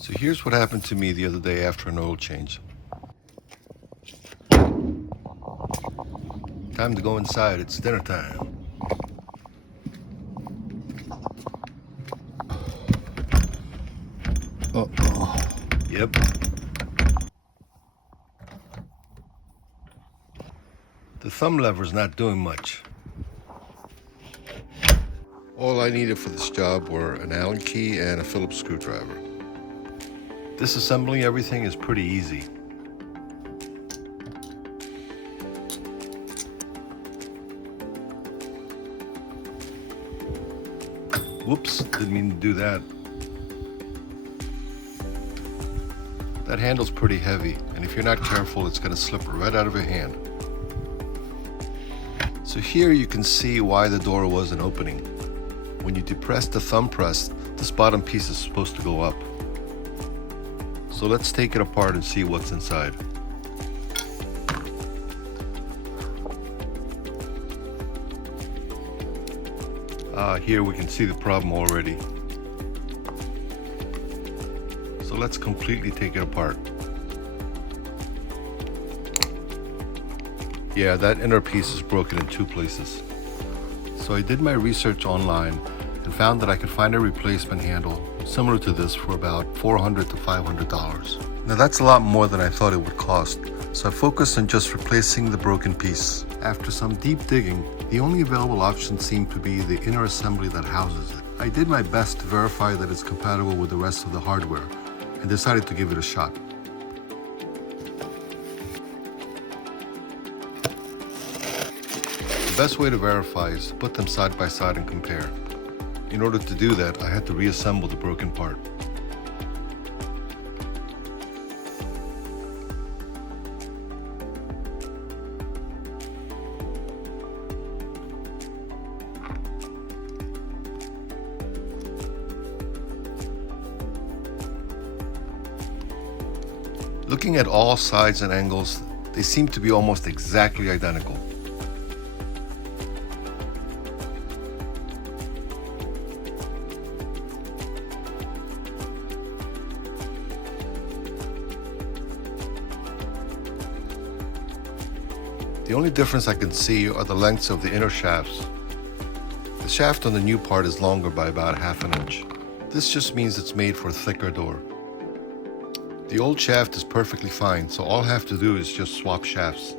So here's what happened to me the other day after an oil change. Time to go inside, it's dinner time. Uh-oh. Yep. The thumb lever's not doing much. All I needed for this job were an Allen key and a Phillips screwdriver. Disassembling everything is pretty easy. Whoops, didn't mean to do that. That handle's pretty heavy, and if you're not careful, it's going to slip right out of your hand. So here you can see why the door wasn't opening. When you depress the thumb press, this bottom piece is supposed to go up. So let's take it apart and see what's inside. Here we can see the problem already. So let's completely take it apart. Yeah, that inner piece is broken in two places. So I did my research online and found that I could find a replacement handle similar to this for about $400 to $500. Now that's a lot more than I thought it would cost, so I focused on just replacing the broken piece. After some deep digging, the only available option seemed to be the inner assembly that houses it. I did my best to verify that it's compatible with the rest of the hardware and decided to give it a shot. The best way to verify is to put them side by side and compare. In order to do that, I had to reassemble the broken part. Looking at all sides and angles, they seem to be almost exactly identical. The only difference I can see are the lengths of the inner shafts. The shaft on the new part is longer by about ½ an inch. This just means it's made for a thicker door. The old shaft is perfectly fine, so all I have to do is just swap shafts.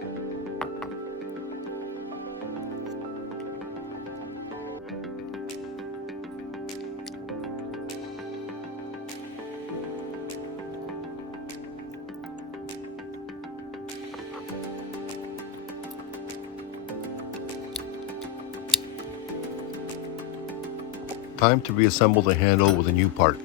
Time to reassemble the handle with a new part.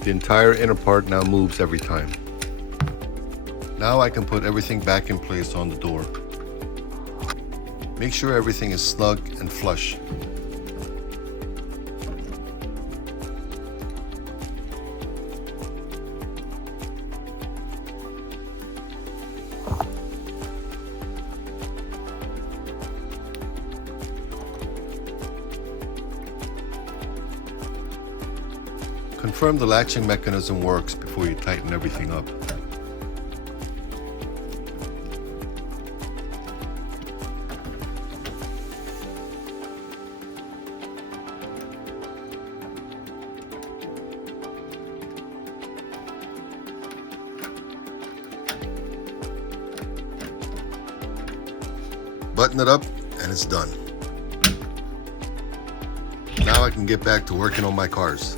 The entire inner part now moves every time. Now I can put everything back in place on the door. Make sure everything is snug and flush. Confirm the latching mechanism works before you tighten everything up. Button it up and it's done. Now I can get back to working on my cars.